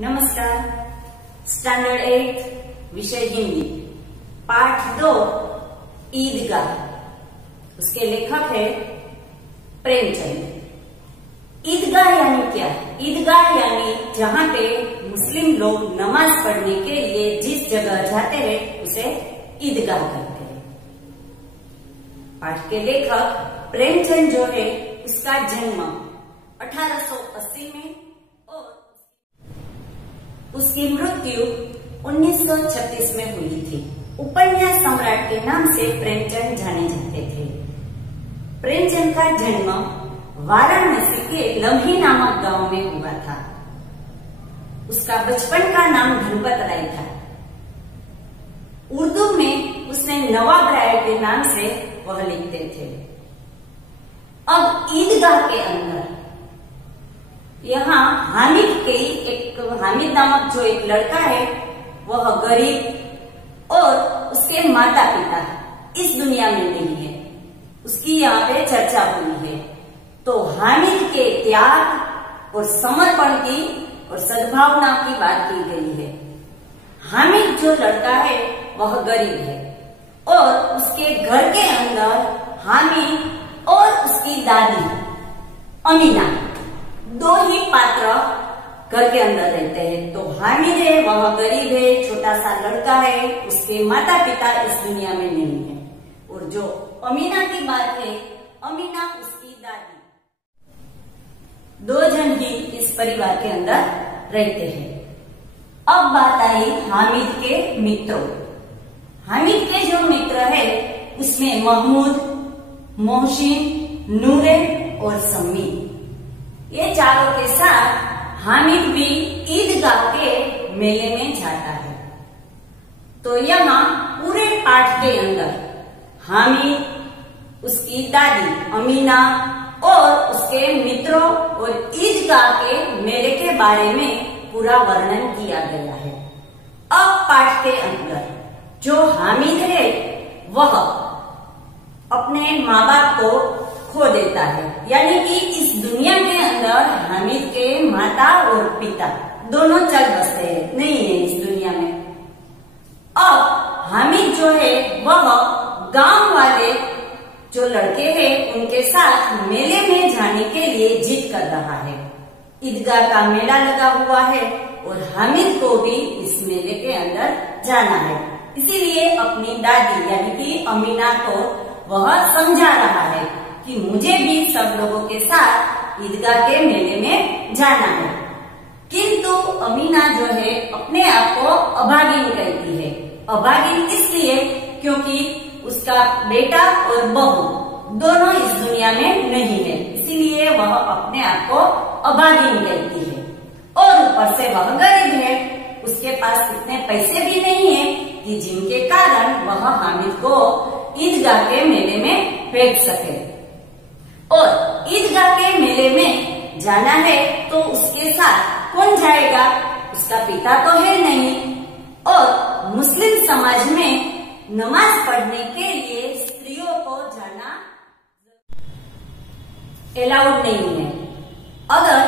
नमस्कार। स्टैंडर्ड 8 विषय हिंदी, पाठ 2 ईदगाह। उसके लेखक है प्रेमचंद। ईदगाह यानी क्या? ईदगाह यानी जहाँ पे मुस्लिम लोग नमाज पढ़ने के लिए जिस जगह जाते हैं उसे ईदगाह कहते हैं। पाठ के लेखक प्रेमचंद जो है उसका जन्म 1880 में और उसकी मृत्यु 1936 में हुई थी। उपन्यास सम्राट के नाम से प्रेमचंद जाने जाते थे। प्रेमचंद का जन्म वाराणसी के लम्ही नामक गांव में हुआ था। उसका बचपन का नाम धनपत राय था। उर्दू में उसने नवाब राय के नाम से वह लिखते थे। अब ईदगाह के अंदर यहाँ हामिद नामक जो एक लड़का है वह गरीब और उसके माता पिता इस दुनिया में नहीं है, उसकी यहाँ पे चर्चा हुई है। तो हामिद के त्याग और समर्पण की और सद्भावना की बात की गई है। हामिद जो लड़का है वह गरीब है और उसके घर के अंदर हामिद और उसकी दादी अमीना दो ही पात्र घर के अंदर रहते हैं। तो हामिद है वह गरीब है, छोटा सा लड़का है, उसके माता पिता इस दुनिया में नहीं है। और जो अमीना की बात है, अमीना उसकी दादी, दो जन ही इस परिवार के अंदर रहते हैं। अब बात आई हामिद के मित्रों। हामिद के जो मित्र है उसमें महमूद, मोहसिन, नूरे और सम्मी, ये चारों के साथ हामिद भी ईदगाह के मेले में जाता है। तो यहाँ पूरे पाठ के अंदर हामिद, उसकी दादी अमीना और उसके मित्रों और ईदगाह के मेले के बारे में पूरा वर्णन किया गया है। अब पाठ के अंदर जो हामिद है वह अपने माँ बाप को खो देता है, यानी कि इस दुनिया के अंदर हामिद के माता और पिता दोनों चल बसते हैं, नहीं है इस दुनिया में। अब हामिद जो है वह गांव वाले जो लड़के हैं उनके साथ मेले में जाने के लिए जिद कर रहा है। ईदगाह का मेला लगा हुआ है और हामिद को भी इस मेले के अंदर जाना है। इसीलिए अपनी दादी यानी कि अमीना को वह समझा रहा है कि मुझे भी सब लोगों के साथ ईदगाह के मेले में जाना है। किंतु अमीना जो है अपने आप को अभागिन कहती है। अभागिन इसलिए क्योंकि उसका बेटा और बहू दोनों इस दुनिया में नहीं है, इसीलिए वह अपने आप को अभागिन कहती है। और ऊपर से वह गरीब है, उसके पास इतने पैसे भी नहीं है कि जिनके कारण वह हामिद को ईदगाह के मेले में भेज सके। और ईदगाह के मेले में जाना है तो उसके साथ कौन जाएगा? उसका पिता तो है नहीं। और मुस्लिम समाज में नमाज पढ़ने के लिए स्त्रियों को जाना अलाउड नहीं है। अगर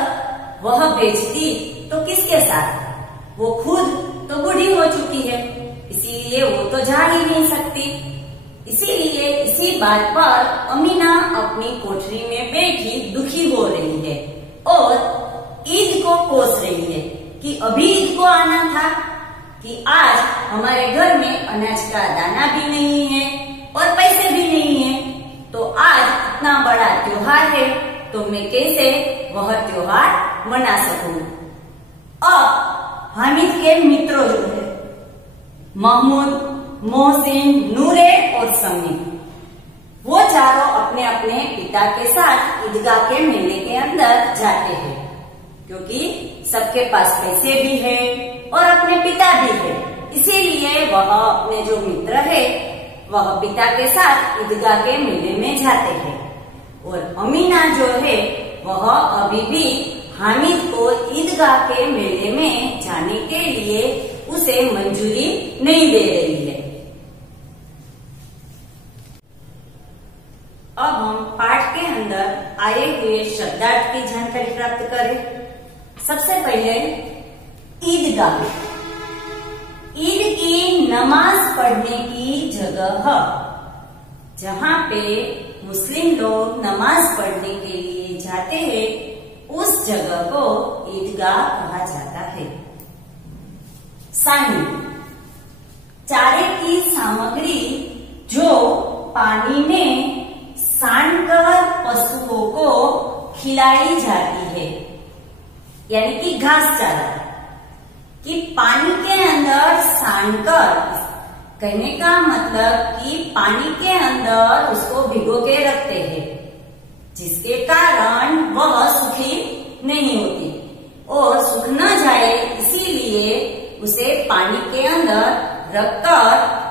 वह बेचती तो किसके साथ? वो खुद तो बूढ़ी हो चुकी है, इसीलिए वो तो जा ही नहीं सकती। इसीलिए इसी बात पर अमीना अपनी कोठरी में बैठी दुखी हो रही है और ईद को कोस रही है कि अभी ईद को आना था, कि आज हमारे घर में अनाज का दाना भी नहीं है और पैसे भी नहीं है, तो आज इतना बड़ा त्योहार है तो मैं कैसे वह त्योहार मना सकूं। अब हामिद के मित्रों जो है महमूद, मोहसिन, नूरे और सम्मी, वो चारों अपने अपने पिता के साथ ईदगाह के मेले के अंदर जाते हैं, क्योंकि सबके पास पैसे भी है और अपने पिता भी है। इसीलिए वह अपने जो मित्र है वह पिता के साथ ईदगाह के मेले में जाते हैं। और अमीना जो है वह अभी भी हामिद को ईदगाह के मेले में जाने के लिए उसे मंजूरी नहीं दे रही है। अब हम पाठ के अंदर आए हुए शब्दार्थ की जानकारी प्राप्त करें। सबसे पहले ईदगाह, ईद की नमाज पढ़ने की जगह, जहाँ पे मुस्लिम लोग नमाज पढ़ने के लिए जाते हैं उस जगह को ईदगाह कहा जाता है। सानी, चारे की सामग्री जो पानी में सानकर पशुओं को खिलाई जाती है, यानी कि घास चारा, कि पानी के अंदर सानकर, कहने का मतलब कि पानी के अंदर उसको भिगो के रखते हैं, जिसके कारण वह सूखी नहीं होती और सूख न जाए इसीलिए उसे पानी के अंदर रखकर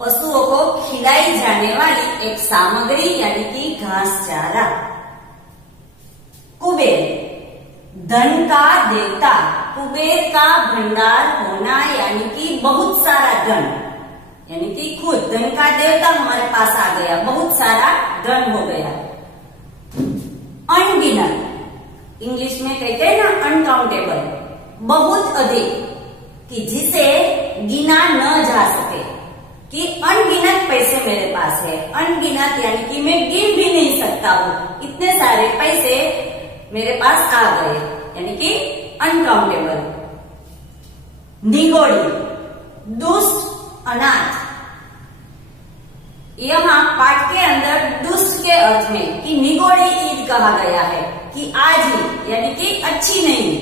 पशुओं को खिलाई जाने वाली एक सामग्री यानी कि घास चारा। कुबेर, धन का देवता, कुबेर का भंडार होना यानी कि बहुत सारा धन, यानी कि खुद धन का देवता हमारे पास आ गया, बहुत सारा धन हो गया। अनगिनत, इंग्लिश में कहते हैं ना अनकाउंटेबल, बहुत अधिक, कि जिसे गिना न जा सके, कि अनगिनत पैसे मेरे पास है, अनगिनत यानी कि मैं गिन भी नहीं सकता हूँ, इतने सारे पैसे मेरे पास आ गए, यानी कि अनकाउंटेबल। निगोड़ी, दुष्ट, अनाथ, यहाँ पाठ के अंदर दुष्ट के अर्थ में कि निगोड़ी ईद कहा गया है, कि आज ही यानी कि अच्छी नहीं,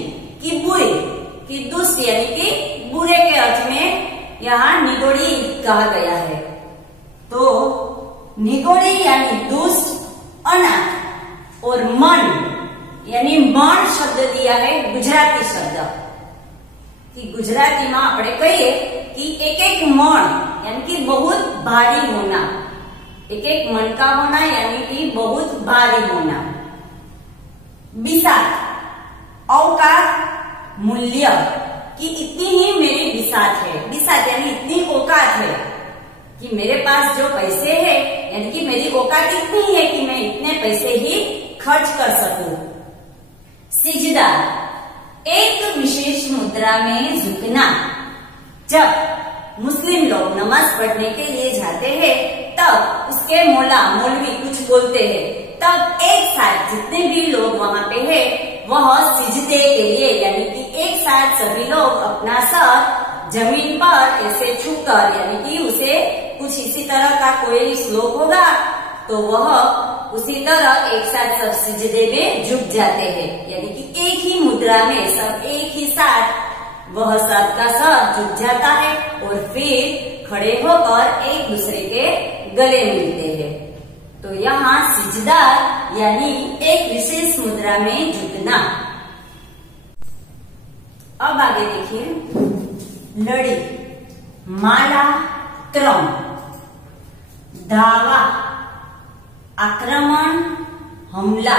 कि बुरी, कि दुष्ट यानी कि बुरे के अर्थ में यहाँ निगोड़ी ईद कहा गया है। तो निगोड़ी यानी दुष्ट, अनाथ और मन यानी मण शब्द दिया है गुजराती शब्द, कि गुजराती में આપણે કહીએ कि एक एक मण यानी कि बहुत भारी होना, एक एक मन का होना यानी कि बहुत भारी होना। बिसात, औकात, मूल्य, कि इतनी ही मेरी बिसात है, बिसात यानी इतनी औकात है कि मेरे पास जो पैसे है यानी कि मेरी औकात इतनी है कि मैं इतने पैसे ही खर्च कर सकूं। सिजदा, एक विशेष मुद्रा में झुकना, जब मुस्लिम लोग नमाज पढ़ने के लिए जाते हैं तब उसके मौलवी कुछ बोलते हैं, तब एक साथ जितने भी लोग वहाँ पे है वह सिजदे के लिए यानी कि एक साथ सभी लोग अपना सर जमीन पर ऐसे छूकर, यानी कि उसे कुछ इसी तरह का कोई श्लोक होगा तो वह उसी तरह एक साथ सब सिजदे में झुक जाते हैं, यानी कि एक ही मुद्रा में सब एक ही साथ वह सबका सर झुक जाता है और फिर खड़े होकर एक दूसरे के गले मिलते हैं। तो यहाँ सिजदा यानी एक विशेष मुद्रा में झुकना। अब आगे देखिए, लड़ी, माला, क्रम, धावा, आक्रमण, हमला,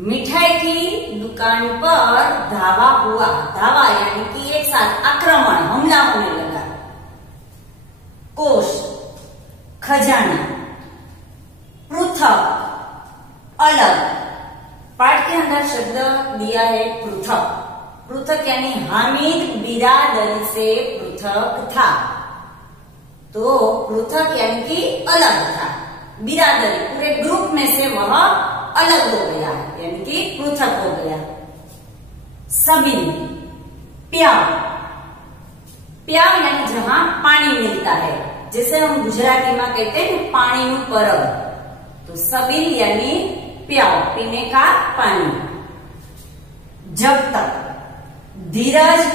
मिठाई की दुकान पर धावा हुआ, धावा यानी कि एक साथ आक्रमण, हमला होने लगा। कोष, खजाना, पृथक, अलग, पाठ के अंदर शब्द दिया है पृथक, पृथक यानी हामिद बिरादरी से पृथक था, तो पृथक यानी कि अलग था, बिरादरी पूरे ग्रुप में से वह अलग हो गया यानी कि पृथक हो गया। सबील, प्याव, प्याव यानी जहाँ पानी मिलता है, जैसे हम गुजराती में कहते हैं पानी नु परब, तो सबील यानी प्याव, पीने का पानी। जब तक, धीरज,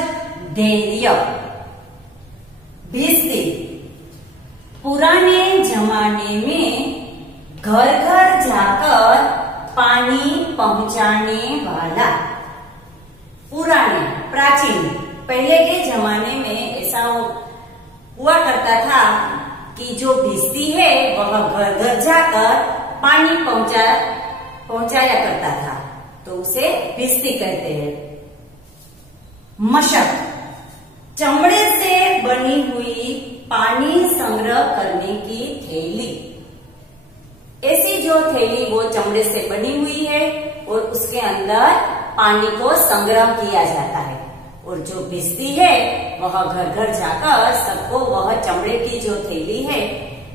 धैर्य। भिस्ती, पुराने जमाने में घर घर जाकर पानी पहुंचाने वाला, पुराने, प्राचीन, पहले के जमाने में ऐसा हुआ करता था कि जो भिस्ती है वह घर घर जाकर पानी पहुंचाया करता था, तो उसे भिस्ती कहते हैं। मशक, चमड़े से बनी हुई पानी संग्रह करने की थैली, ऐसी जो थैली वो चमड़े से बनी हुई है और उसके अंदर पानी को संग्रह किया जाता है, और जो भिस्ती है वह घर घर जाकर सबको वह चमड़े की जो थैली है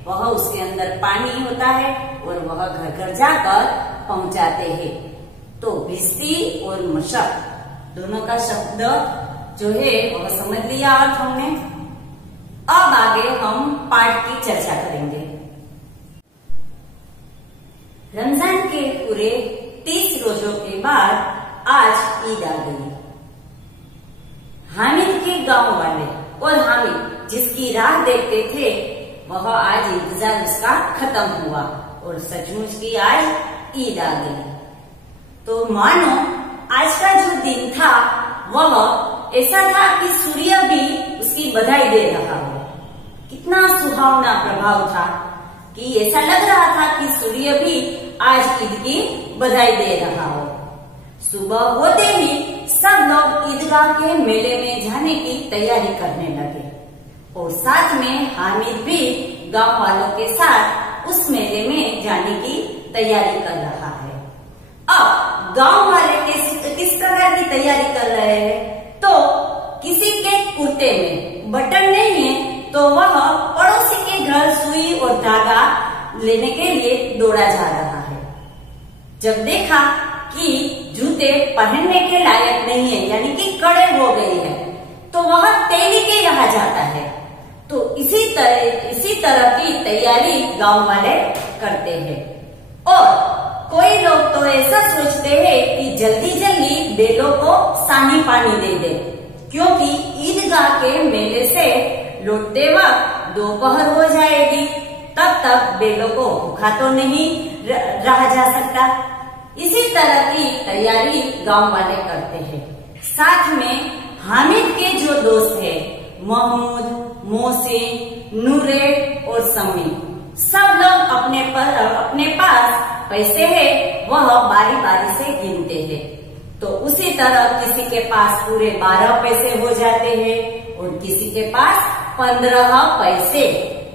वह उसके अंदर पानी होता है और वह घर घर जाकर पहुंचाते हैं। तो भिस्ती और मशक दोनों का शब्द जो है वह समझ लिया अर्थ हमने। अब आगे हम पाठ की चर्चा करेंगे। रमजान के पूरे 30 रोजों के बाद आज ईद आ गई। हामिद के गांव वाले और हामिद जिसकी राह देखते थे वह आज इंतजार उसका खत्म हुआ और सचमुच की आज ईद आ गई। तो मानो आज का जो दिन था वह ऐसा था कि सूर्य भी उसकी बधाई दे रहा हो। कितना सुहावना प्रभाव था कि ऐसा लग रहा था कि सूर्य भी आज ईद की बधाई दे रहा हो। सुबह होते ही सब लोग ईदगाह के मेले में जाने की तैयारी करने लगे और साथ में हामिद भी गांव वालों के साथ उस मेले में जाने की तैयारी कर रहा है। अब गांव वाले किस प्रकार की तैयारी कर रहे हैं? तो किसी के कुर्ते में बटन नहीं है तो वह पड़ोसी के घर सुई और धागा लेने के लिए दौड़ा जा रहा है। जब देखा कि जूते पहनने के लायक नहीं है यानी कि कड़े हो गए हैं तो वह तेली के यहाँ जाता है। तो इसी तरह की तैयारी गांव वाले करते हैं। और कोई लोग तो ऐसा सोचते हैं कि जल्दी जल्दी बैलों को सानी पानी दे दे, क्योंकि ईदगाह के मेले से लौटते वक्त दोपहर हो जाएगी, तब तक बैलों को भूखा तो नहीं रहा जा सकता। इसी तरह की तैयारी गांव वाले करते हैं। साथ में हामिद के जो दोस्त है महमूद, मोहसिन, नूरे और समी, सब लोग अपने पास पैसे है वह बारी बारी से गिनते हैं। तो उसी तरह किसी के पास पूरे 12 पैसे हो जाते हैं और किसी के पास 15 पैसे।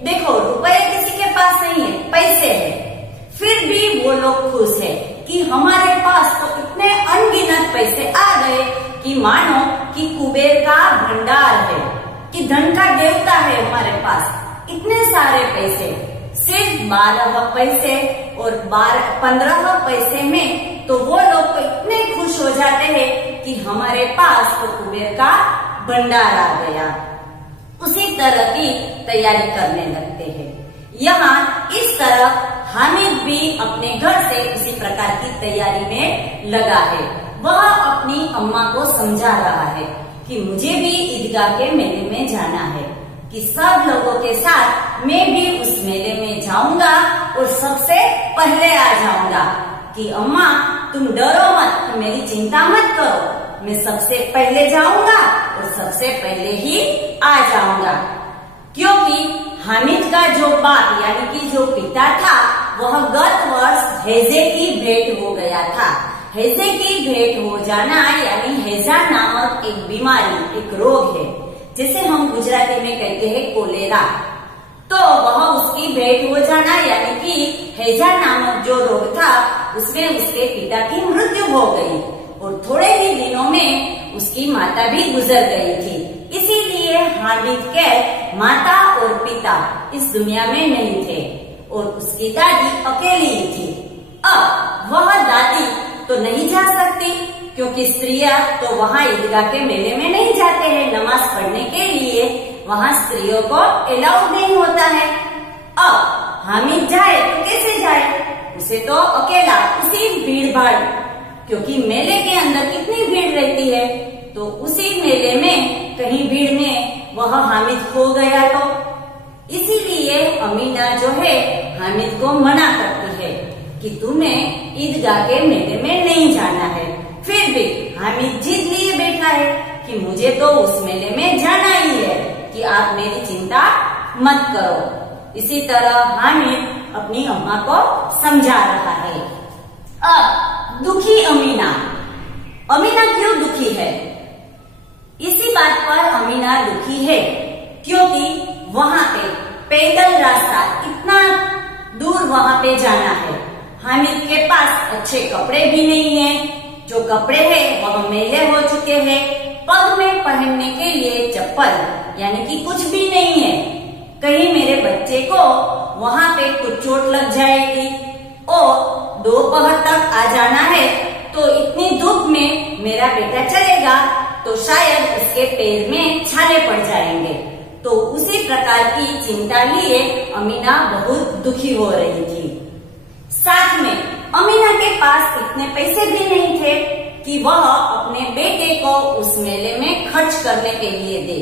देखो रुपए किसी के पास नहीं है, पैसे है, फिर भी वो लोग खुश है कि हमारे पास तो इतने अनगिनत पैसे आ गए कि मानो कि कुबेर का भंडार है, कि धन का देवता है हमारे पास, इतने सारे पैसे। सिर्फ 12 पैसे और 15 पैसे में तो वो लोग तो इतने खुश हो जाते हैं कि हमारे पास तो कुबेर का भंडार आ गया। उसी तरह की तैयारी करने लगते हैं। यहाँ इस तरह हामिद भी अपने घर से उसी प्रकार की तैयारी में लगा है। वह अपनी अम्मा को समझा रहा है कि मुझे भी ईदगाह के मेले में जाना है, कि सब लोगों के साथ मैं भी उस मेले में जाऊंगा और सबसे पहले आ जाऊंगा। कि अम्मा तुम डरो मत, मेरी चिंता मत करो, मैं सबसे पहले जाऊंगा और सबसे पहले ही आ जाऊंगा। क्योंकि हामिद का जो बाप यानी कि जो पिता था वह गत वर्ष हैजे की भेंट हो गया था। हैजे की भेंट हो जाना यानी हैजा नामक एक बीमारी, एक रोग है, जैसे हम गुजराती में कहते हैं कोलेरा। तो वह उसकी भेंट हो जाना यानी कि हैजा नामक जो रोग था उसमें उसके पिता की मृत्यु हो गई और थोड़े ही दिनों में उसकी माता भी गुजर गई थी। इसीलिए हामिद के माता और पिता इस दुनिया में नहीं थे और उसकी दादी अकेली ही थी। अब वह दादी तो नहीं जा सकती क्योंकि स्त्रियां तो वहाँ ईदगाह के मेले में नहीं जाते हैं नमाज पढ़ने के लिए, वहाँ स्त्रियों को अलाउड नहीं होता है। अब हामिद जाए तो कैसे जाए? उसे तो अकेला उसी भीड़ भाड़, क्योंकि मेले के अंदर कितनी भीड़ रहती है, तो उसी मेले में कहीं भीड़ में वह हामिद खो गया तो इसीलिए अमीना जो है हामिद को मना करती है कि तुम्हें ईदगाह के मेले में नहीं जाना है। फिर भी हामिद जिद लिए बैठा है कि मुझे तो उस मेले में जाना ही है, कि आप मेरी चिंता मत करो। इसी तरह हामिद अपनी अम्मा को समझा रहा है। अब दुखी अमीना क्यों दुखी है? इसी बात पर अमीना दुखी है क्योंकि वहाँ पे पैदल रास्ता इतना दूर वहाँ पे जाना है। हामिद के पास अच्छे कपड़े भी नहीं है, जो कपड़े हैं वह मैले हो चुके हैं, पग में पहनने के लिए चप्पल यानी कि कुछ भी नहीं है। कहीं मेरे बच्चे को वहां पे कुछ चोट लग जाएगी और दोपहर तक आ जाना है तो इतनी धूप में मेरा बेटा चलेगा तो शायद उसके पैर में छाले पड़ जाएंगे। तो उसी प्रकार की चिंता लिए अमीना बहुत दुखी हो रही थी। साथ में अमीना के पास इतने पैसे भी नहीं थे कि वह अपने बेटे को उस मेले में खर्च करने के लिए दे।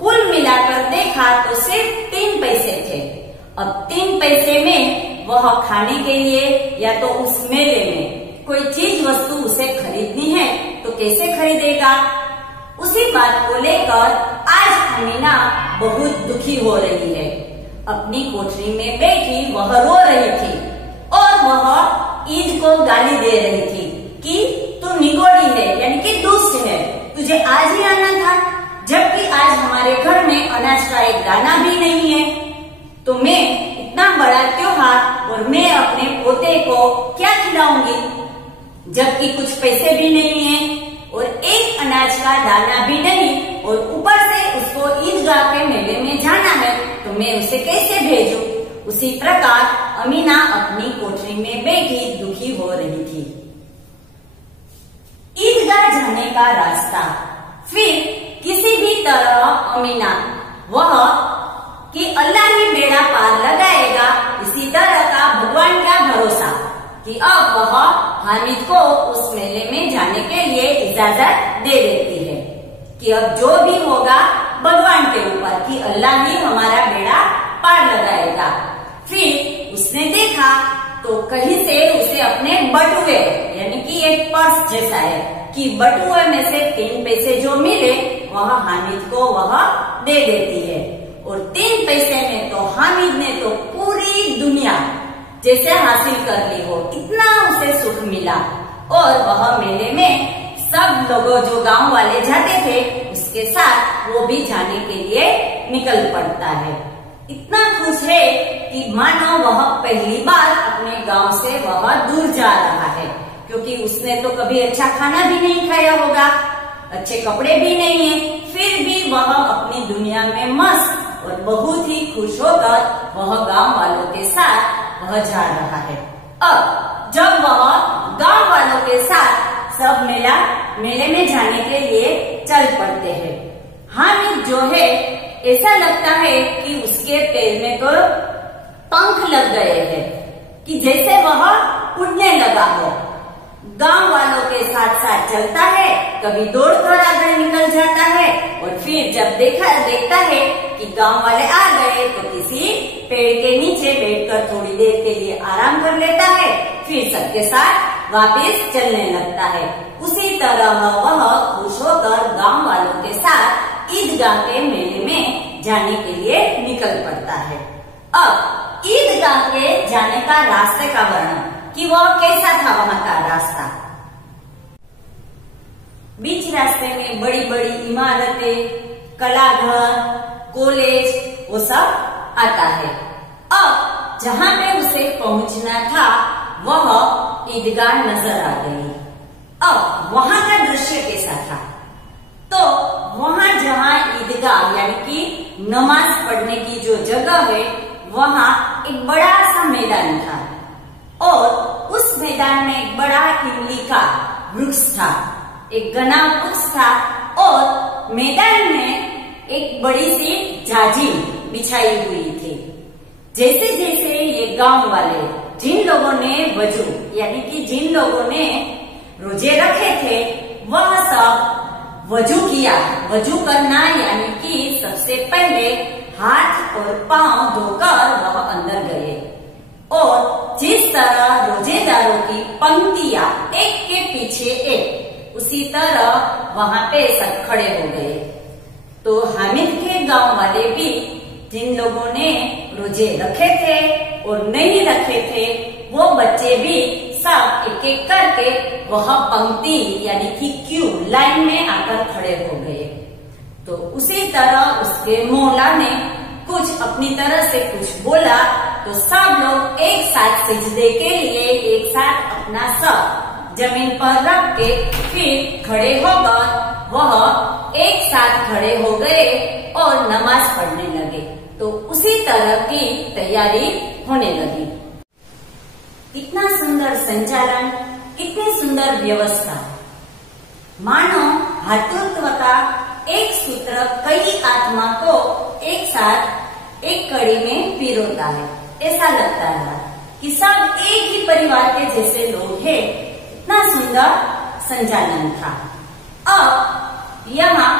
कुल मिलाकर देखा तो सिर्फ 3 पैसे थे। अब 3 पैसे में वह खाने के लिए या तो उस मेले में कोई चीज वस्तु उसे खरीदनी है तो कैसे खरीदेगा। उसी बात को लेकर आज अमीना बहुत दुखी हो रही है। अपनी कोठरी में बैठी वह रो रही थी और वह ईद को गाली दे रही थी कि तू निगोड़ी है यानी कि दुष्ट है, तुझे आज ही आना था, जबकि आज हमारे घर में अनाज का एक दाना भी नहीं है। तो मैं इतना बड़ा त्योहार और मैं अपने पोते को क्या खिलाऊंगी, जबकि कुछ पैसे भी नहीं है और एक अनाज का दाना भी नहीं और ऊपर से उसको ईदगाह के मेले में जाना है तो मैं उसे कैसे भेजूं। उसी प्रकार अमीना अपनी कोठरी में बैठी दुखी हो रही थी। ईदगाह जाने का रास्ता, फिर किसी भी तरह अमीना वह कि अल्लाह ही बेड़ा पार लगाएगा, इसी तरह का भगवान का भरोसा कि अब वह हामिद को उस मेले में जाने के लिए इजाजत दे देती है कि अब जो भी होगा भगवान के ऊपर कि अल्लाह ही हमारा बेड़ा पार लगाएगा। फिर उसने देखा तो कहीं से उसे अपने बटुए यानी कि एक पर्स जैसा है कि बटुए में से 3 पैसे जो मिले वह हामिद को वह दे देती है। और 3 पैसे में तो हामिद ने तो पूरी दुनिया जैसे हासिल कर ली हो, इतना उसे सुख मिला। और वह मेले में सब लोगों जो गांव वाले जाते थे उसके साथ वो भी जाने के लिए निकल पड़ता है। इतना खुश है कि मानो वह पहली बार अपने गांव से वह दूर जा रहा है, क्योंकि उसने तो कभी अच्छा खाना भी नहीं खाया होगा, अच्छे कपड़े भी नहीं है, फिर भी वह अपनी दुनिया में मस्त और बहुत ही खुश होकर वह गांव वालों के साथ वह जा रहा है। अब जब वह गांव वालों के साथ सब मेले में जाने के लिए चल पड़ते हैं, हामिद जो है ऐसा लगता है कि उसके पैर में तो पंख लग गए हैं कि जैसे वह उड़ने लगा हो। गांव वालों के साथ साथ चलता है, कभी दौड़कर आगे निकल जाता है और फिर जब देखता है कि गांव वाले आ गए तो किसी पेड़ के नीचे बैठकर थोड़ी देर के लिए आराम कर लेता है, फिर सबके साथ वापस चलने लगता है। उसी तरह वह खुश होकर गांव वालों के साथ ईदगाह के मेले में जाने के लिए निकल पड़ता है। अब ईदगाह के जाने का रास्ते का वर्णन कि वह कैसा था वहां का रास्ता। बीच रास्ते में बड़ी बड़ी इमारतें, कलाघर, कॉलेज वो सब आता है। अब जहां पे उसे पहुंचना था वह ईदगाह नजर आ गई। अब वहां का दृश्य कैसा था, तो वहां जहां ईदगाह यानी कि नमाज पढ़ने की जो जगह है वहां एक बड़ा सा मैदान था और उस मैदान में एक बड़ा इमली का वृक्ष था, एक घना वृक्ष था और मैदान में एक बड़ी सी जाजिम बिछाई हुई थी। जैसे जैसे ये गांव वाले जिन लोगों ने वजू यानी कि जिन लोगों ने रोजे रखे थे वह सब वजू किया। वजू करना यानी कि सबसे पहले हाथ और पांव धोकर वह अंदर गए और जिस तरह रोजेदारों की पंक्तियां एक के पीछे एक उसी तरह वहां पे सब खड़े हो गए। तो हामिद के गांव वाले भी जिन लोगों ने रोजे रखे थे और नहीं रखे थे वो बच्चे भी सब एक एक करके वह पंक्ति यानी कि क्यू लाइन में आकर खड़े हो गए। तो उसी तरह उसके मौला ने कुछ अपनी तरह से कुछ बोला तो सब लोग एक साथ सिजदे के लिए एक साथ अपना सब जमीन पर रख के फिर खड़े होकर वह एक साथ खड़े हो गए और नमाज पढ़ने लगे। तो उसी तरह की तैयारी होने लगी। कितना सुंदर संचालन, कितनी सुंदर व्यवस्था। मानो भातृत्व का एक सूत्र कई आत्मा को एक साथ एक कड़ी में पिरोता है। ऐसा लगता है कि सब एक ही परिवार के जैसे लोग हैं। इतना सुंदर संचालन था। अब यहाँ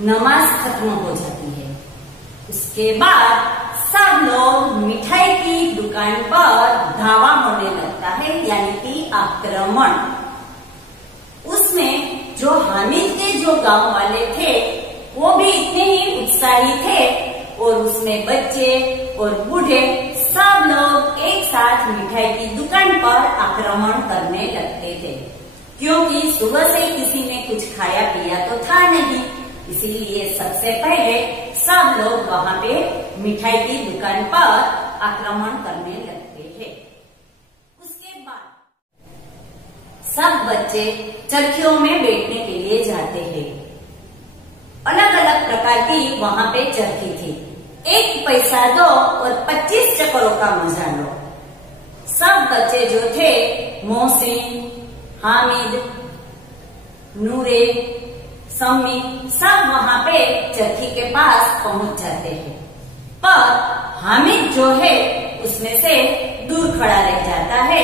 नमाज खत्म हो जाती है। उसके बाद सब लोग मिठाई की दुकान पर धावा होने लगता है, यानी कि आक्रमण। उसमें जो हामिद के जो गांव वाले थे वो भी इतने ही उत्साही थे और उसमें बच्चे और बूढ़े सब लोग एक साथ मिठाई की दुकान पर आक्रमण करने लगते थे, क्योंकि सुबह से किसी ने कुछ खाया पिया तो था नहीं। इसीलिए सबसे पहले सब लोग वहाँ पे मिठाई की दुकान पर आक्रमण करने लगते थे। उसके बाद सब बच्चे चरखियों में बैठने के लिए जाते हैं। अलग अलग प्रकार की वहाँ पे चरखी थी। 1 पैसा दो और 25 चक्करों का मजा लो। सब बच्चे जो थे, मोहसिन, हामिद, नूरे, सम्मी, सब वहाँ पे चरखी के पास पहुंच जाते हैं। पर हामिद जो है उसमें से दूर खड़ा रह जाता है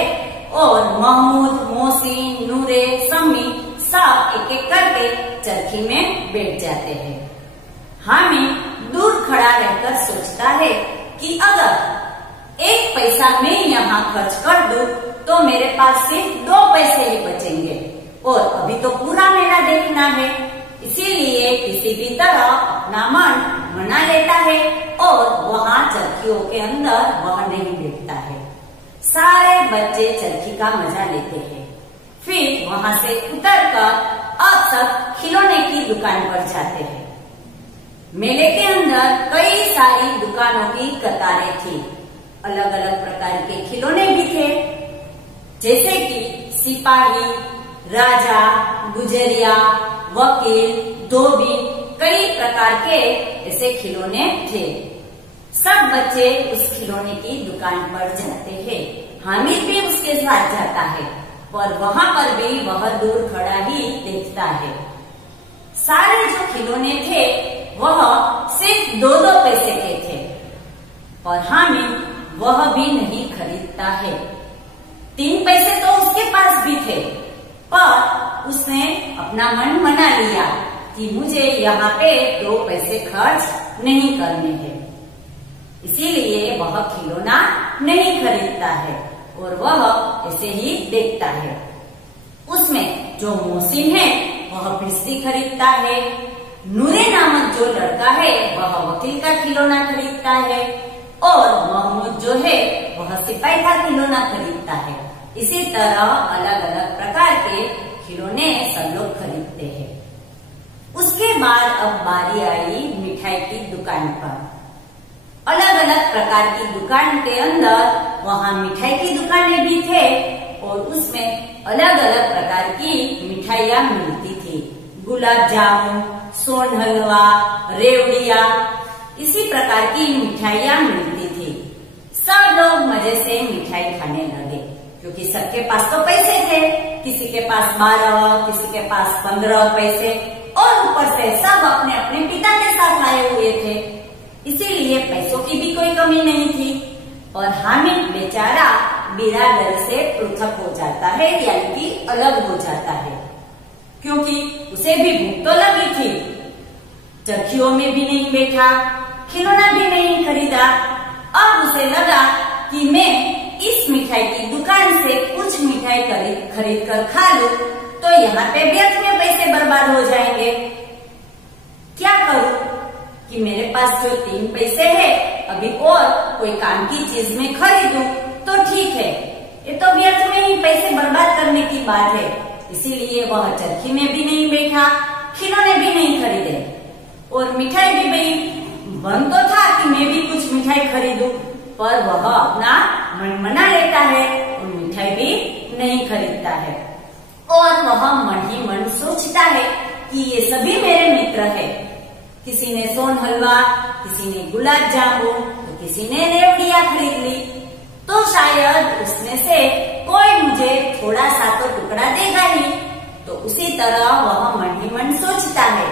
और महमूद, मोहसिन, नूरे, सम्मी सब एक एक करके चरखी में बैठ जाते हैं। हामिद दूर खड़ा रहकर सोचता है कि अगर 1 पैसा मैं यहाँ खर्च कर दूं तो मेरे पास सिर्फ 2 पैसे ही बचेंगे और अभी तो पूरा मेला देखना है। इसीलिए किसी भी तरह अपना मन मना लेता है और वहाँ चरखियों के अंदर वह नहीं बैठता है। सारे बच्चे चरखी का मजा लेते हैं। फिर वहाँ से उतरकर अब सब खिलौने की दुकान पर जाते हैं। मेले के अंदर कई सारी दुकानों की कतारें थी। अलग अलग प्रकार के खिलौने भी थे, जैसे कि सिपाही, राजा, गुजरिया, वकील, धोबी, कई प्रकार के ऐसे खिलौने थे। सब बच्चे उस खिलौने की दुकान पर जाते हैं। हामिद भी उसके साथ जाता है, पर वहाँ पर भी वह दूर खड़ा ही देखता है। सारे जो खिलौने थे वह सिर्फ 2-2 पैसे के थे, पर हामिद वह भी नहीं खरीदता है। 3 पैसे तो उसके पास भी थे, पर उसने अपना मन मना लिया कि मुझे यहाँ पे 2 पैसे खर्च नहीं करने हैं। इसीलिए वह खिलौना नहीं खरीदता है और वह ऐसे ही देखता है। उसमें जो मोहसिन है वह बिस्ती खरीदता है। नूरे नामक जो लड़का है वह वकील का खिलौना खरीदता है और महमूद जो है वह सिपाही का खिलौना खरीदता है। इसी तरह अलग अलग प्रकार के खिलौने सब लोग खरीदते हैं। उसके बाद अब बारी आई मिठाई की दुकान पर। अलग अलग प्रकार की दुकान के अंदर वहाँ मिठाई की दुकानें भी थे और उसमें अलग अलग प्रकार की मिठाइयाँ मिलती थी। गुलाब जामुन, सोन हलवा, रेवड़िया, इसी प्रकार की मिठाइयाँ मिलती थी। सब लोग मजे से मिठाई खाने लगे, क्योंकि सबके पास तो पैसे थे। किसी के पास 12, किसी के पास 15 पैसे और ऊपर से सब अपने अपने पिता के साथ आए हुए थे। इसीलिए पैसों की भी कोई कमी नहीं थी। और हामिद बेचारा बिरादरी से पृथक हो जाता है, यानी कि अलग हो जाता है, क्योंकि उसे भी भूख तो लगी थी। चरखियों में भी नहीं बैठा, खिलौना भी नहीं खरीदा। अब उसे लगा कि मैं इस मिठाई की दुकान से कुछ मिठाई खरीद कर खा लूं तो यहाँ पे व्यर्थ में पैसे बर्बाद हो जाएंगे। क्या करूं कि मेरे पास जो 3 पैसे है अभी और कोई काम की चीज में खरीदूं तो ठीक है, ये तो व्यर्थ में ही पैसे बर्बाद करने की बात है। इसीलिए वह चरखी में भी नहीं बैठा, खिलौने भी नहीं खरीदे और मिठाई भी भाई मन तो था कि मैं भी कुछ मिठाई खरीदूं, पर वह अपना मन मना लेता है और मिठाई भी नहीं खरीदता है। और वह मन ही मन सोचता है कि ये सभी मेरे मित्र हैं। किसी ने सोन हलवा, किसी ने गुलाब जामुन, तो किसी ने रेवड़ियां खरीद ली, तो शायद उसमें से कोई मुझे थोड़ा सा तो टुकड़ा देगा ही। तो उसी तरह वह मन ही मन सोचता है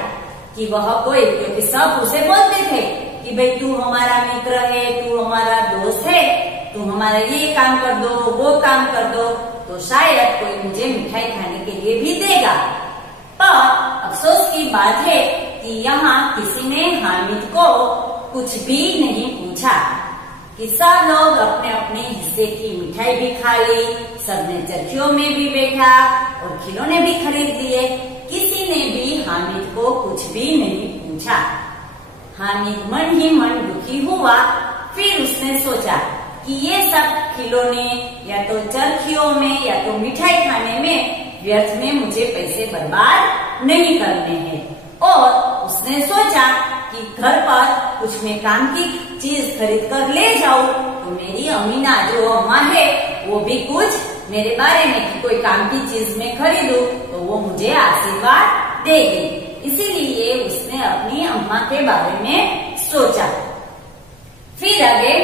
कि वह कोई, क्योंकि सब उसे बोलते थे कि भाई तू हमारा मित्र है, तू हमारा दोस्त है, तू हमारा ये काम कर दो, वो काम कर दो, तो शायद कोई मुझे मिठाई खाने के लिए भी देगा। पर अफसोस की बात है कि यहाँ किसी ने हामिद को कुछ भी नहीं पूछा कि सब लोग अपने अपने हिस्से की मिठाई भी खा ली, सबने चरखियों में भी बैठा और खिलौने भी खरीद लिए। किसी ने भी हामिद को कुछ भी नहीं पूछा। हामिद मन ही मन दुखी हुआ। फिर उसने सोचा कि ये सब खिलौने या तो चरखियों में या तो मिठाई खाने में व्यर्थ में मुझे पैसे बर्बाद नहीं करने हैं। और उसने सोचा कि घर पर कुछ मैं काम की चीज खरीद कर ले जाऊं तो मेरी अमीना जो अम्मा है वो भी कुछ मेरे बारे में कि कोई काम की चीज मैं खरीदूं तो वो मुझे आशीर्वाद देगी। इसीलिए उसने अपनी अम्मा के बारे में सोचा। फिर आगे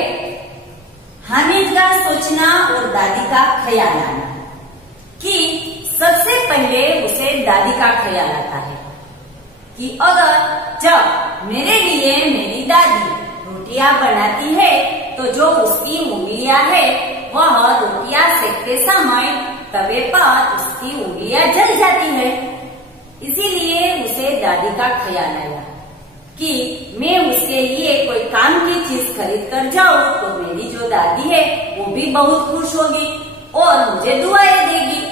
हामिद का सोचना और दादी का ख्याल आना कि सबसे पहले उसे दादी का ख्याल आता है कि अगर जब मेरे लिए मेरी दादी रोटियां बनाती है तो जो उसकी उंगलियां है वह रोटियां सेकते समय तवे पर उसकी उंगलियां जल जाती है। इसीलिए उसे दादी का ख्याल आया कि मैं उसके लिए कोई काम की चीज खरीद कर जाऊं तो मेरी जो दादी है वो भी बहुत खुश होगी और मुझे दुआएं देगी।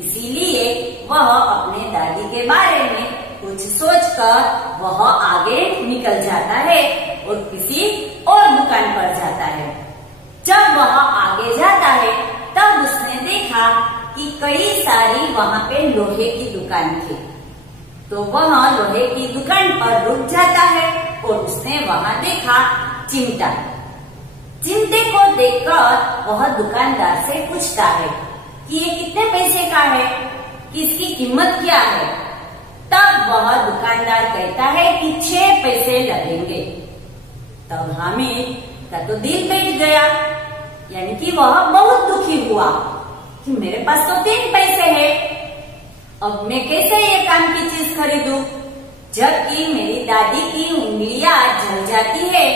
इसीलिए वह अपने दादी के बारे में कुछ सोचकर वह आगे निकल जाता है और किसी और दुकान पर जाता है। जब वह आगे जाता है तब उसने देखा कि कई सारी वहाँ पे लोहे की दुकान थी, तो वह लोहे की दुकान पर रुक जाता है और उसने वहाँ देखा चिमटा। चिमटे को देखकर वह दुकानदार से पूछता है कि ये कितने पैसे का है, कि इसकी कीमत क्या है। तब वह दुकानदार कहता है कि 6 पैसे लगेंगे। तब हामिद का तो दिल बैठ गया, यानी कि वह बहुत दुखी हुआ कि मेरे पास तो 3 पैसे है, अब मैं कैसे ये काम की चीज खरीदूं, जबकि मेरी दादी की उंगलियां जल जाती है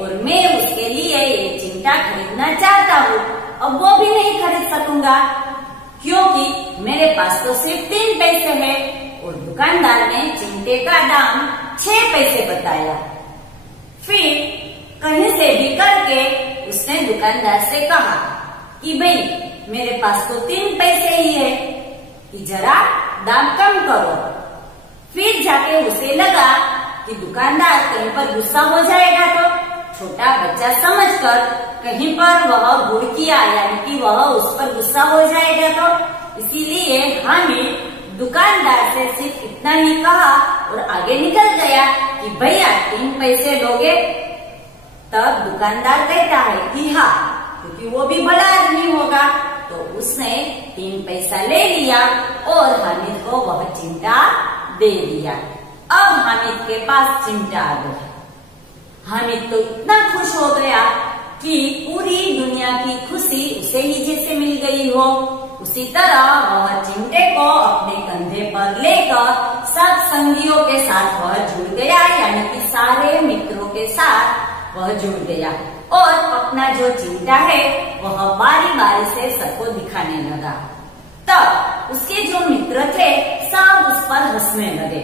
और मैं उसके लिए ये चिमटा खरीदना चाहता हूँ। अब वो भी नहीं खरीद सकूंगा क्योंकि मेरे पास तो सिर्फ 3 पैसे है और दुकानदार ने चिमटे का दाम 6 पैसे बताया। फिर कहीं से भी करके उसने दुकानदार से कहा कि भाई मेरे पास तो 3 पैसे ही है, कि जरा दाम कम करो। फिर जाके उसे लगा कि दुकानदार कहीं पर गुस्सा हो जाएगा तो छोटा बच्चा समझकर कहीं पर वह गुड़ किया, यानी कि वह उस पर गुस्सा हो जाएगा तो इसीलिए हामिद दुकानदार से सिर्फ इतना ही कहा और आगे निकल गया कि भैया 3 पैसे लोगे। तब दुकानदार कहता है कि हाँ, क्योंकि वो भी बड़ा आदमी होगा, तो उसने 3 पैसा ले लिया और हामिद को वह चिमटा दे दिया। अब हामिद के पास चिमटा आ गया। हामिद तो इतना खुश हो गया कि पूरी दुनिया की खुशी उसे ही जैसे मिल गई हो। उसी तरह वह चिमटे को अपने कंधे पर लेकर सब संगियों के साथ वह जुड़ गया, यानी कि सारे मित्रों के साथ वह जुड़ गया और अपना जो चिमटा है वह बारी बारी से सबको दिखाने लगा। तब उसके जो मित्र थे सब उस पर हंसने लगे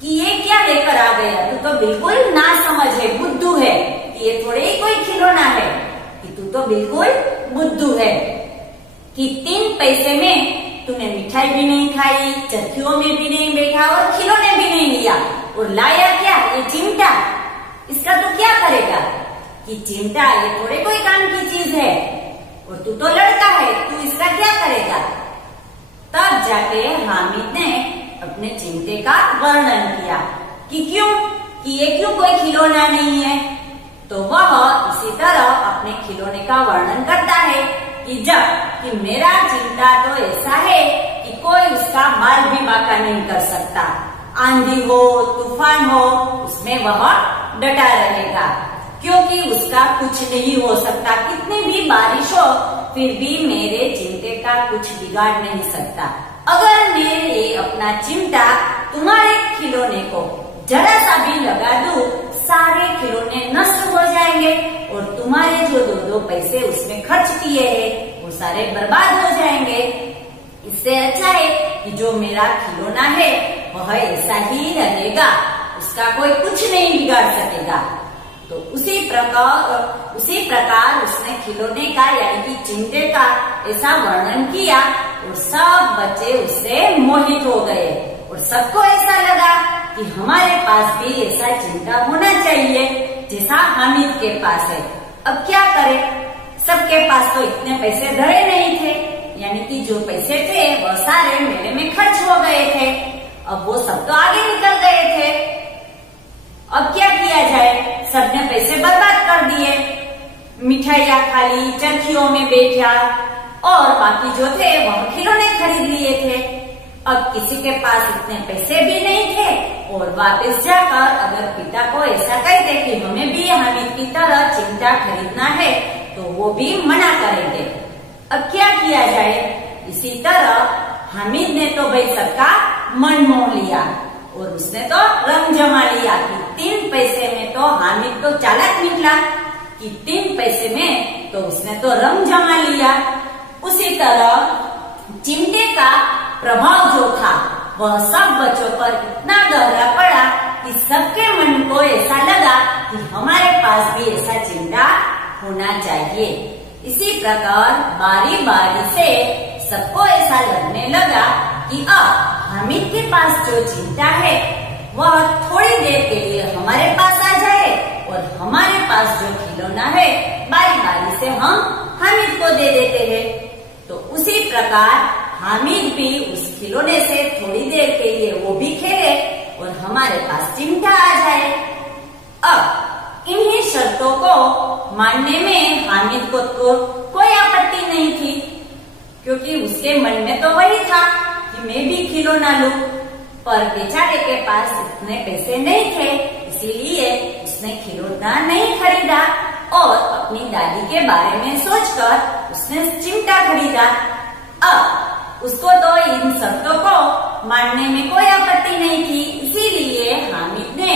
कि ये क्या लेकर आ गया, तू तो बिल्कुल ना समझ है, बुद्धू है, कि ये थोड़े ही कोई खिलौना है, कि तू तो बिल्कुल बुद्धू है, कि 3 पैसे में तूने मिठाई भी नहीं खाई, चरखियों में भी नहीं बैठा और खिलौने भी नहीं लिया और लाया क्या, ये चिमटा, इसका तू क्या करेगा, कि चिमटा ये थोड़े कोई काम की चीज है और तू तो लड़का है, तू इसका क्या करेगा। तब जाके हामिद ने अपने चिमटे का वर्णन किया कि क्यों, कि ये क्यों कोई खिलौना नहीं है। तो वह इसी तरह अपने खिलौने का वर्णन करता है कि जब कि मेरा चिमटा तो ऐसा है कि कोई उसका बाल भी बांका नहीं कर सकता। आंधी हो, तूफान हो, उसमें वह डटा रहेगा, क्योंकि उसका कुछ नहीं हो सकता। कितनी भी बारिश हो, फिर भी मेरे चिमटे का कुछ बिगाड़ नहीं सकता। अगर मैं ये अपना चिमटा तुम्हारे खिलौने को जरा सा भी लगा दूं, सारे खिलौने नष्ट हो जाएंगे और तुम्हारे जो 2 पैसे उसमें खर्च किए हैं वो सारे बर्बाद हो जाएंगे। इससे अच्छा है कि जो मेरा खिलौना है वह ऐसा ही रहेगा, उसका कोई कुछ नहीं बिगाड़ सकेगा। तो उसी प्रकार उसने खिलौने का यानी कि चिमटे का ऐसा वर्णन किया और सब बच्चे उससे मोहित हो गए और सबको ऐसा लगा कि हमारे पास भी ऐसा चिमटा होना चाहिए जैसा हामिद के पास है। अब क्या करें, सबके पास तो इतने पैसे धरे नहीं थे, यानी कि जो पैसे थे वो सारे मेले में खर्च हो गए थे। अब वो सब तो आगे निकल गए थे। अब क्या किया जाए, सबने पैसे बर्बाद कर दिए, मिठाइयाँ खा ली, चरखियों में बैठा और बाकी जो थे वह खिलौने खरीद लिए थे। अब किसी के पास इतने पैसे भी नहीं थे और वापस जाकर अगर पिता को ऐसा कहते कि हमें भी हामिद की तरह चिमटा खरीदना है तो वो भी मना करेंगे। अब क्या किया जाए, इसी तरह हामिद ने तो भाई सबका मन मोह लिया और उसने तो रंग जमा लिया कि 3 पैसे में तो हामिद तो चालाक निकला कि 3 पैसे में तो उसने तो रंग जमा लिया। उसी तरह चिमटे का प्रभाव जो था वह सब बच्चों पर इतना गहरा पड़ा कि सबके मन को ऐसा लगा कि हमारे पास भी ऐसा चिमटा होना चाहिए। इसी प्रकार बारी बारी से सबको ऐसा लगने लगा कि अब हामिद के पास जो चिमटा है वह थोड़ी देर के लिए हमारे पास आ जाए और हमारे पास जो खिलौना है बारी बारी से हम हामिद को दे देते हैं। तो उसी प्रकार हामिद भी उस खिलौने से थोड़ी देर के लिए वो भी खेले और हमारे पास चिमटा आ जाए। अब इन्हीं शर्तों को मानने में हामिद को तो कोई आपत्ति नहीं थी, क्योंकि उसके मन में तो वही था कि मैं भी खिलौना लूं, पर बेचारे के पास इतने पैसे नहीं थे, इसीलिए उसने खिलौना नहीं खरीदा और अपनी दादी के बारे में सोचकर उसने चिमटा खरीदा। अब उसको तो इन शर्तों को मानने में कोई आपत्ति नहीं थी, इसीलिए हामिद ने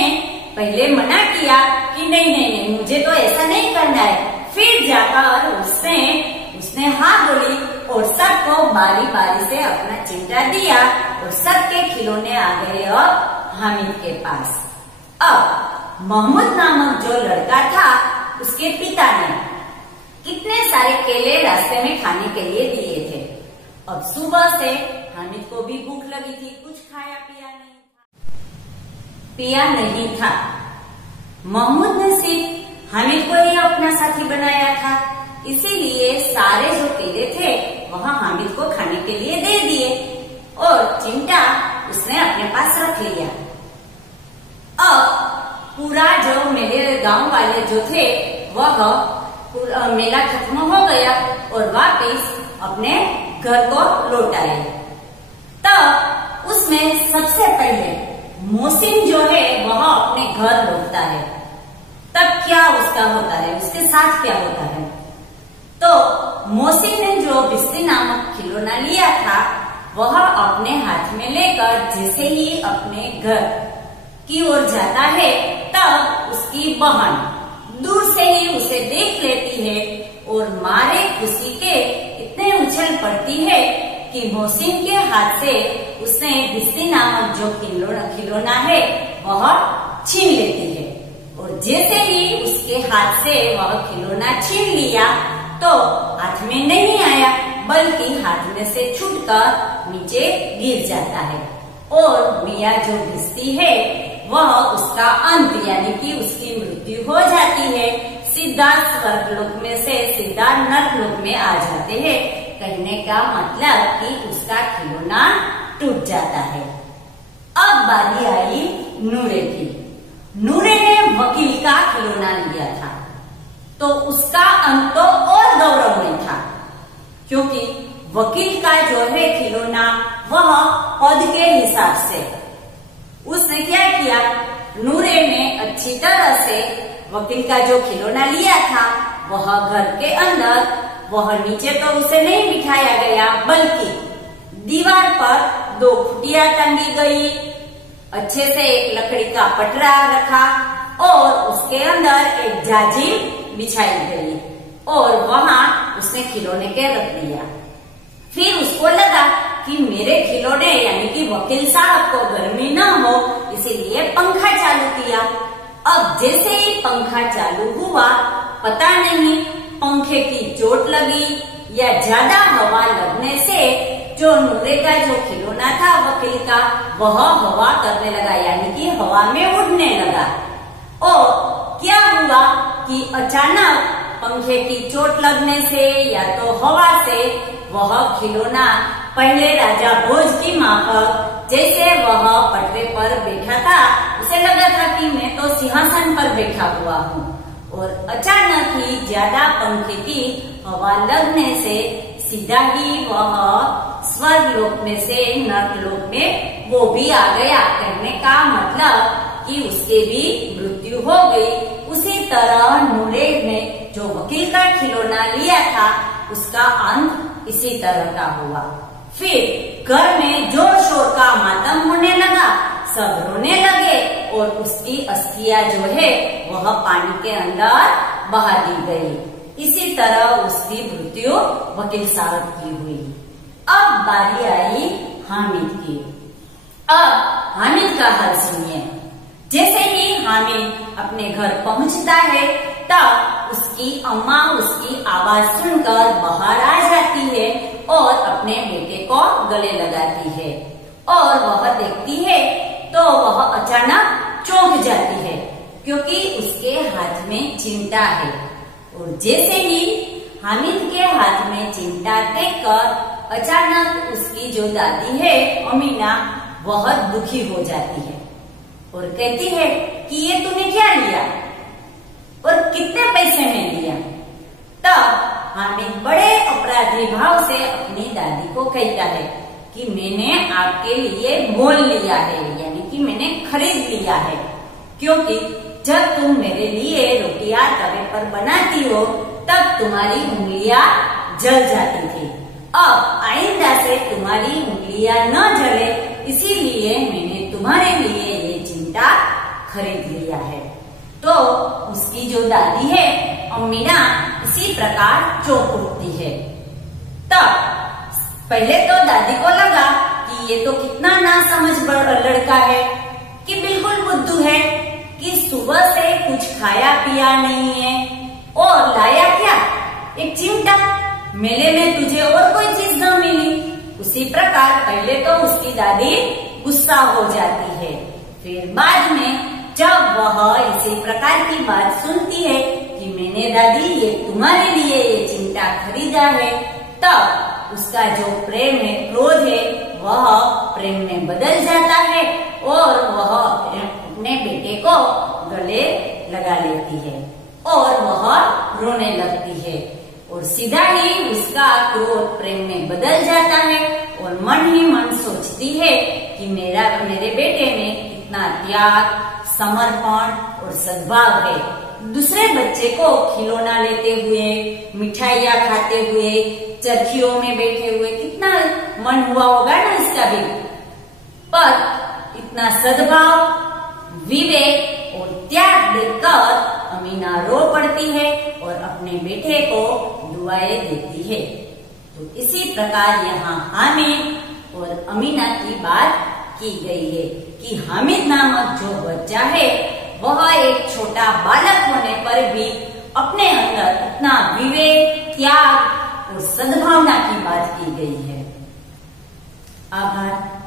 पहले मना किया कि नहीं मुझे तो ऐसा नहीं करना है। फिर जाकर उसने हाँ बोली और सबको बारी बारी से अपना चिमटा दिया और सबके खिलौने आ गए अब हामिद के पास। अब महमूद नामक जो लड़का था उसके पिता ने कितने सारे केले रास्ते में खाने के लिए दिए थे। अब सुबह से हामिद को भी भूख लगी थी, कुछ खाया पिया नहीं था। महमूद ने सिर्फ हामिद को ही अपना साथी बनाया था, इसीलिए सारे जो केले थे वह हामिद को खाने के लिए दे दिए और चिमटा उसने अपने पास रख लिया। अब पूरा जो मेरे गांव वाले जो थे वह मेला खत्म हो गया और वापिस अपने घर को लौट आए। तब उसमें सबसे पहले मोहसिन जो है वह अपने घर लौटता है। तब क्या उसका होता है, उसके साथ क्या होता है, तो मोहसिन ने जो बिस्ती नामक खिलौना लिया था वह अपने हाथ में लेकर जैसे ही अपने घर की ओर जाता है तब उसकी बहन दूर से ही उसे देख लेती है और मारे खुशी के इतने उछल पड़ती है कि मोहसिन के हाथ से उसने बिस्ती नामक जो खिलौना है वह छीन लेती है और जैसे ही उसके हाथ से वह खिलौना छीन लिया तो हाथ में नहीं आया बल्कि हाथ में से छूटकर नीचे गिर जाता है और मिया जो भिस्ती है वह उसका अंत यानी कि उसकी मृत्यु हो जाती है। सीधा स्वर्गलोक में से सीधा नरकलोक में आ जाते हैं। कहने का मतलब कि उसका खिलौना टूट जाता है। अब बारी आई नूरे की। नूरे ने वकील का खिलौना लिया था तो उसका अंत तो और गौरवमय था, क्योंकि वकील का जो है खिलौना वह पद के हिसाब से। उसने क्या किया, नूरे ने अच्छी तरह से वकील का जो खिलौना लिया था वह घर के अंदर, वह नीचे तो उसे नहीं बिठाया गया, बल्कि दीवार पर 2 खुटिया टंगी गई, अच्छे से एक लकड़ी का पटरा रखा और उसके अंदर एक जाजिम बिछाई गई और वहां उसने खिलौने के रख दिया। फिर उसको लगा कि मेरे खिलौने यानी कि वकील साहब को गर्मी न हो, इसीलिए पंखा चालू किया। अब जैसे ही पंखा चालू हुआ, पता नहीं पंखे की चोट लगी या ज्यादा हवा लगने से जो नूरे का जो खिलौना था वकील का, वह हवा करने लगा यानी कि हवा में उड़ने लगा। और क्या हुआ कि अचानक पंखे की चोट लगने से या तो हवा से वह खिलौना पहले राजा भोज की माफक जैसे वह पटरे पर बैठा था, उसे लगा था कि मैं तो सिंहासन पर बैठा हुआ हूँ, और अचानक ही ज्यादा पंखे की हवा लगने से सीधा ही वह स्वर्ग लोक में से नर्क लोक में वो भी आ गया। कहने का मतलब कि उसके भी मृत्यु हो गई। उसी तरह नूरे ने जो वकील का खिलौना लिया था उसका अंत इसी तरह का हुआ। फिर घर में जोर शोर का मातम होने लगा, सब रोने लगे और उसकी अस्थियां जो है वह पानी के अंदर बहा दी गई। इसी तरह उसकी मृत्यु वकील साहब की हुई। अब बारी आई हामिद की। अब हामिद का हाल सुनिए। जैसे ही हामिद अपने घर पहुंचता है तब उसकी अम्मा उसकी आवाज सुनकर बाहर आ जाती है और अपने बेटे को गले लगाती है, और वह देखती है तो वह अचानक चौंक जाती है क्योंकि उसके हाथ में चिमटा है। और जैसे ही हामिद के हाथ में चिमटा देखकर अचानक उसकी जो दादी है अमीना बहुत दुखी हो जाती है और कहती है कि ये तूने क्या लिया और कितने पैसे में लिया। तब हामिद बड़े अपराधी भाव से अपनी दादी को कहता है कि मैंने आपके लिए मोल लिया है, यानी कि मैंने खरीद लिया है, क्योंकि जब तुम मेरे लिए रोटियां तवे पर बनाती हो तब तुम्हारी उंगलियां जल जाती थी। अब आइंदा से तुम्हारी उंगलियां न जले, इसीलिए मैंने तुम्हारे लिए ये चिमटा खरीद लिया है। तो उसकी जो दादी है अमीना इसी प्रकार चौंक उठती है। तब पहले तो दादी को लगा कि ये तो कितना नासमझ लड़का है, कि बिल्कुल बुद्धू है, कि सुबह से कुछ खाया पिया नहीं है और लाया क्या, एक चिमटा। मेले में तुझे और कोई चीज न मिली। उसी प्रकार पहले तो उसकी दादी गुस्सा हो जाती है। फिर बाद में जब वह इसी प्रकार की बात सुनती है कि मैंने दादी ये तुम्हारे लिए ये चिमटा खरीदा है, तब उसका जो प्रेम है, क्रोध है, वह प्रेम में बदल जाता है और वह अपने बेटे को गले लगा लेती है और वह रोने लगती है। और सीधा ही उसका क्रोध प्रेम में बदल जाता है और मन ही मन सोचती है कि मेरे बेटे में कितना त्याग, समर्पण और सद्भाव है। दूसरे बच्चे को खिलौना लेते हुए, मिठाइयाँ खाते हुए, चरखियों में बैठे हुए कितना मन हुआ होगा ना इसका भी। पर इतना सद्भाव, विवेक और त्याग देखकर अमीना रो पड़ती है और अपने बेटे को दुआएं देती है। तो इसी प्रकार यहाँ हामिद और अमीना की बात की गई है कि हामिद नामक जो बच्चा है वह एक छोटा बालक होने पर भी अपने अंदर इतना विवेक, त्याग और सद्भावना की बात की गई है। आभार।